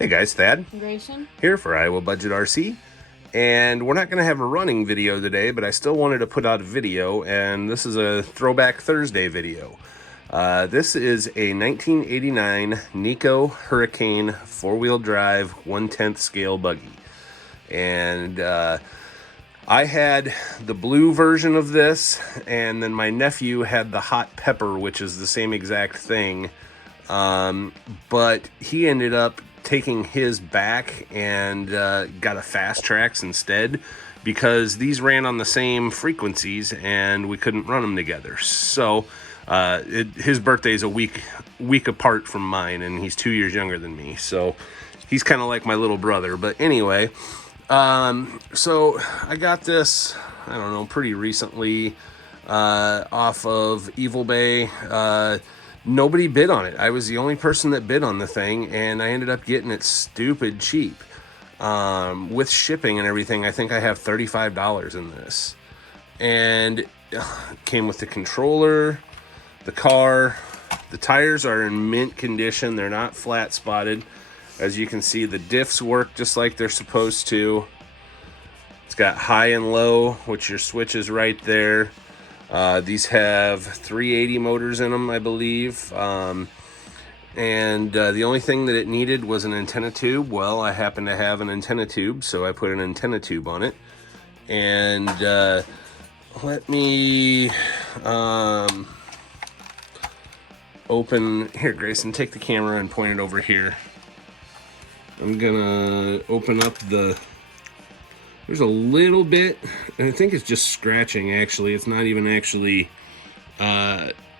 Hey guys, Thad Grayson here for Iowa Budget RC, and we're not going to have a running video today, but I still wanted to put out a video, and this is a Throwback Thursday video. This is a 1989 Nikko Hurricane 4-wheel drive 1/10 scale buggy, and I had the blue version of this, and then my nephew had the hot pepper, which is the same exact thing, but he ended up taking his back and got a Fast Tracks instead, because these ran on the same frequencies and we couldn't run them together. So his birthday is a week apart from mine, and he's 2 years younger than me, so he's kind of like my little brother. But anyway, so I got this, I don't know, pretty recently off of Evil Bay. Nobody bid on it. I was the only person that bid on the thing, and I ended up getting it stupid cheap. With shipping and everything, I think I have $35 in this. And it came with the controller, the car. The tires are in mint condition. They're not flat spotted. As you can see, the diffs work just like they're supposed to. It's got high and low, which your switch is right there. These have 380 motors in them, I believe. And the only thing that it needed was an antenna tube. Well, I happen to have an antenna tube, so I put an antenna tube on it. And let me open here, Grayson, take the camera and point it over here. I'm gonna open up there's a little bit, and I think it's just scratching actually. It's not even actually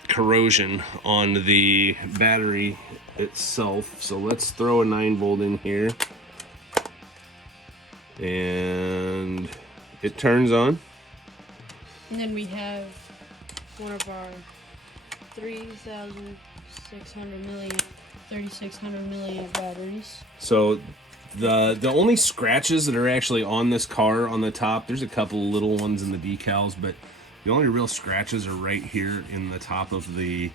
corrosion on the battery itself. So let's throw a 9-volt in here. And it turns on. and then we have one of our 3,600 milliamp 3,600 milliamp batteries. So the only scratches that are actually on this car on the top, there's a couple little ones in the decals, but the only real scratches are right here in the top of the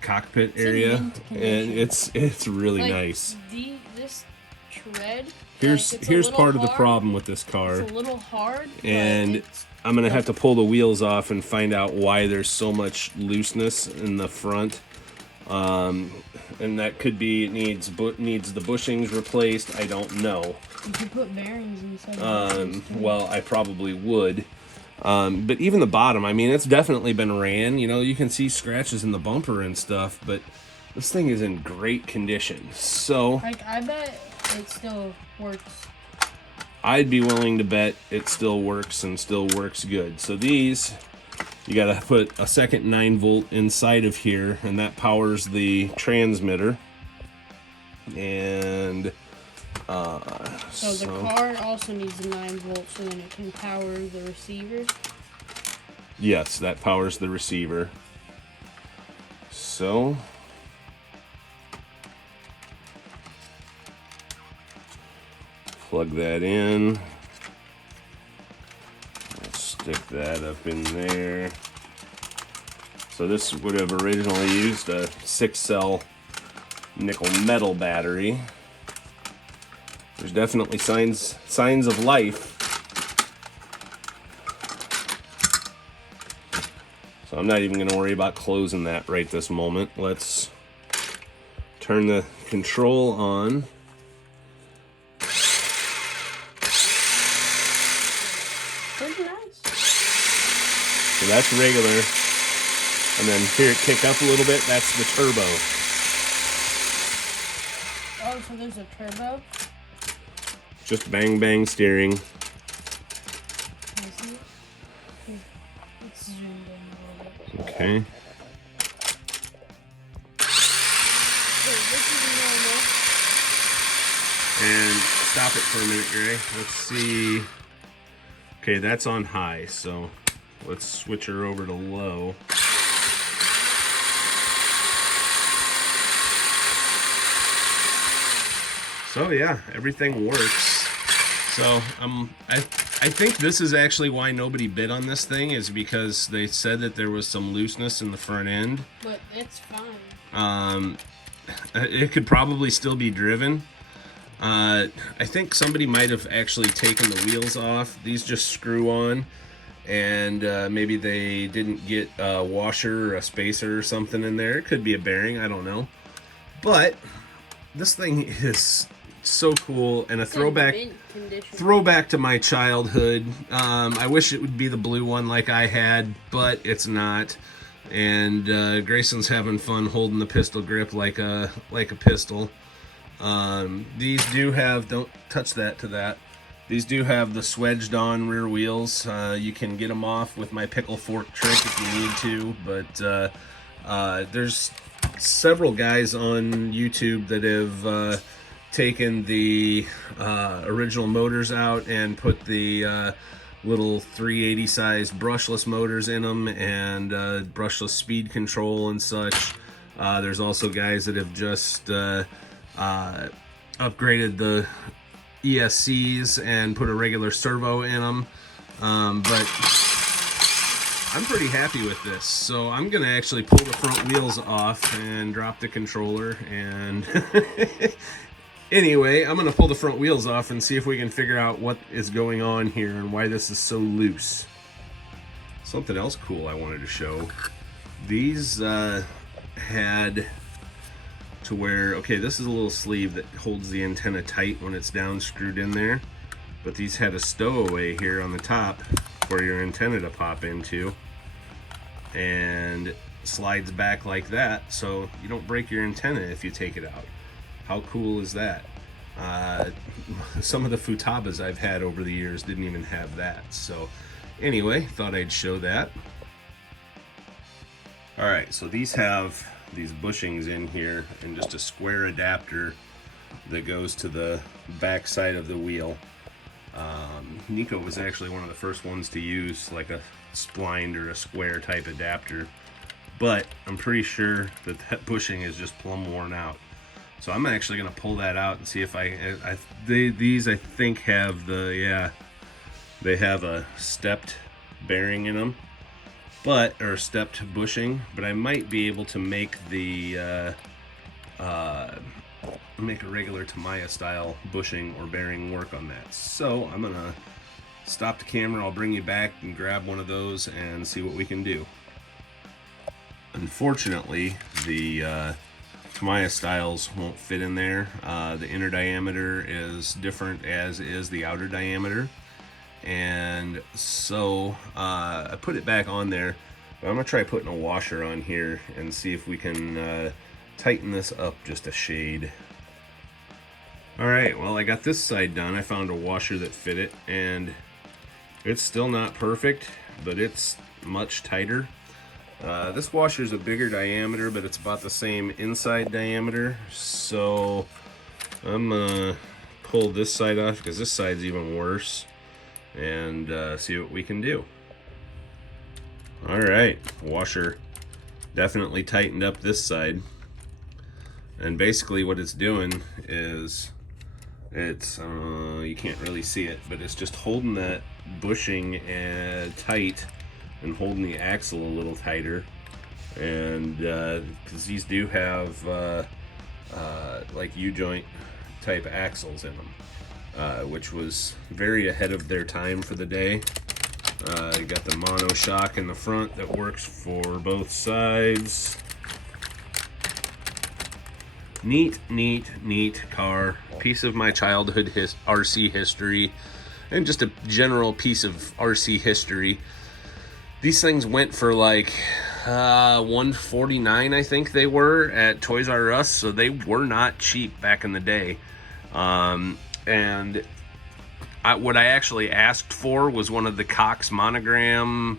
cockpit area, and it's really like, nice. This tread. Here's part of the problem with this car. It's a little hard, and I'm gonna have to pull the wheels off and find out why there's so much looseness in the front. And that could be it needs the bushings replaced. I don't know. You could put bearings inside. Well, I probably would. But even the bottom, I mean, it's definitely been ran. You know, you can see scratches in the bumper and stuff, but this thing is in great condition. So, like, I bet it still works. I'd be willing to bet it still works and still works good. So these, you got to put a second 9-volt inside of here, and that powers the transmitter. And so the car also needs a 9-volt, so then it can power the receiver. Yes, that powers the receiver. So plug that in. Stick that up in there. So this would have originally used a 6-cell nickel metal battery. There's definitely signs of life. So I'm not even going to worry about closing that right this moment. Let's turn the control on. So that's regular, and then here it kick up a little bit, that's the turbo. Oh, so there's a turbo? Just bang bang steering. Can you see it? Here, let's zoom in a little bit. Okay. Wait, this is normal. And stop it for a minute, Gray. Let's see. Okay, that's on high, so let's switch her over to low. So yeah, everything works. So I think this is actually why nobody bid on this thing, is because they said that there was some looseness in the front end. But it's fine. it could probably still be driven. I think somebody might have actually taken the wheels off. These just screw on, and maybe they didn't get a washer or a spacer or something in there. It could be a bearing, I don't know. But this thing is so cool, and a throwback to my childhood. I wish it would be the blue one like I had, but it's not. And Grayson's having fun holding the pistol grip like a pistol. These do have, don't touch that to that. These do have the swedged on rear wheels. You can get them off with my pickle fork trick if you need to, but there's several guys on YouTube that have taken the original motors out and put the little 380 size brushless motors in them, and brushless speed control and such. There's also guys that have just upgraded the ESCs and put a regular servo in them, but I'm pretty happy with this. So I'm gonna actually pull the front wheels off and drop the controller, and anyway, I'm gonna pull the front wheels off and see if we can figure out what is going on here and why this is so loose. Something else cool I wanted to show. These had to where, okay, this is a little sleeve that holds the antenna tight when it's down screwed in there, but these had a stowaway here on the top for your antenna to pop into, and slides back like that so you don't break your antenna if you take it out. How cool is that? Some of the Futabas I've had over the years didn't even have that. So anyway, thought I'd show that. All right, so these have these bushings in here and just a square adapter that goes to the back side of the wheel. Nikko was actually one of the first ones to use like a splined or a square type adapter, but I'm pretty sure that that bushing is just plumb worn out. So I'm actually going to pull that out and see if these I think have the, yeah, they have a stepped bearing in them, or stepped bushing, but I might be able to make the, make a regular Tamiya style bushing or bearing work on that. So I'm going to stop the camera, I'll bring you back and grab one of those and see what we can do. Unfortunately, the Tamiya styles won't fit in there. The inner diameter is different as is the outer diameter, and so I put it back on there, but I'm gonna try putting a washer on here and see if we can tighten this up just a shade. Alright, well, I got this side done. I found a washer that fit it, and it's still not perfect, but it's much tighter. This washer is a bigger diameter, but it's about the same inside diameter, so I'm gonna pull this side off because this side's even worse, and see what we can do. Alright, washer definitely tightened up this side, and basically what it's doing is it's you can't really see it, but it's just holding that bushing tight and holding the axle a little tighter, and because these do have like U-joint type axles in them, which was very ahead of their time for the day. You got the mono shock in the front that works for both sides. Neat car. Piece of my childhood RC history, and just a general piece of RC history. These things went for like $149, I think they were, at Toys R Us, so they were not cheap back in the day. And what I actually asked for was one of the Cox monogram,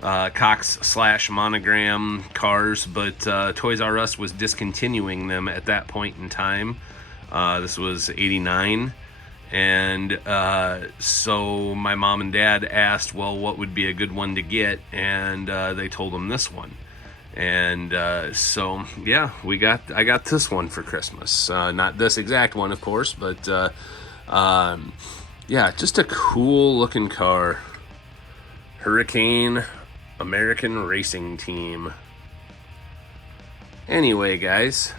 Cox/monogram cars, but Toys R Us was discontinuing them at that point in time. This was '89. And so my mom and dad asked, well, what would be a good one to get, and they told them this one, and so yeah, I got this one for Christmas. Not this exact one, of course, but yeah, just a cool looking car. Hurricane American Racing Team. Anyway, guys,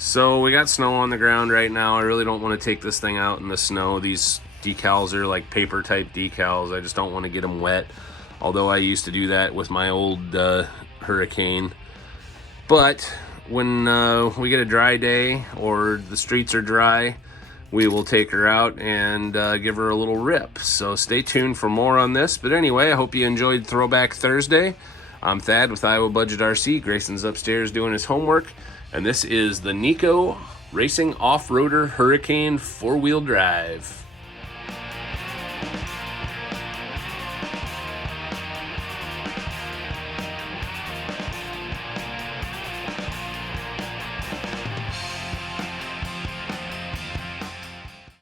So we got snow on the ground right now. I really don't want to take this thing out in the snow. These decals are like paper type decals. I just don't want to get them wet. Although I used to do that with my old Hurricane. But when we get a dry day or the streets are dry, we will take her out and give her a little rip. So stay tuned for more on this. But anyway, I hope you enjoyed Throwback Thursday. I'm Thad with Iowa Budget RC. Grayson's upstairs doing his homework. And this is the Nikko Racing Off-Roader Hurricane 4-wheel drive.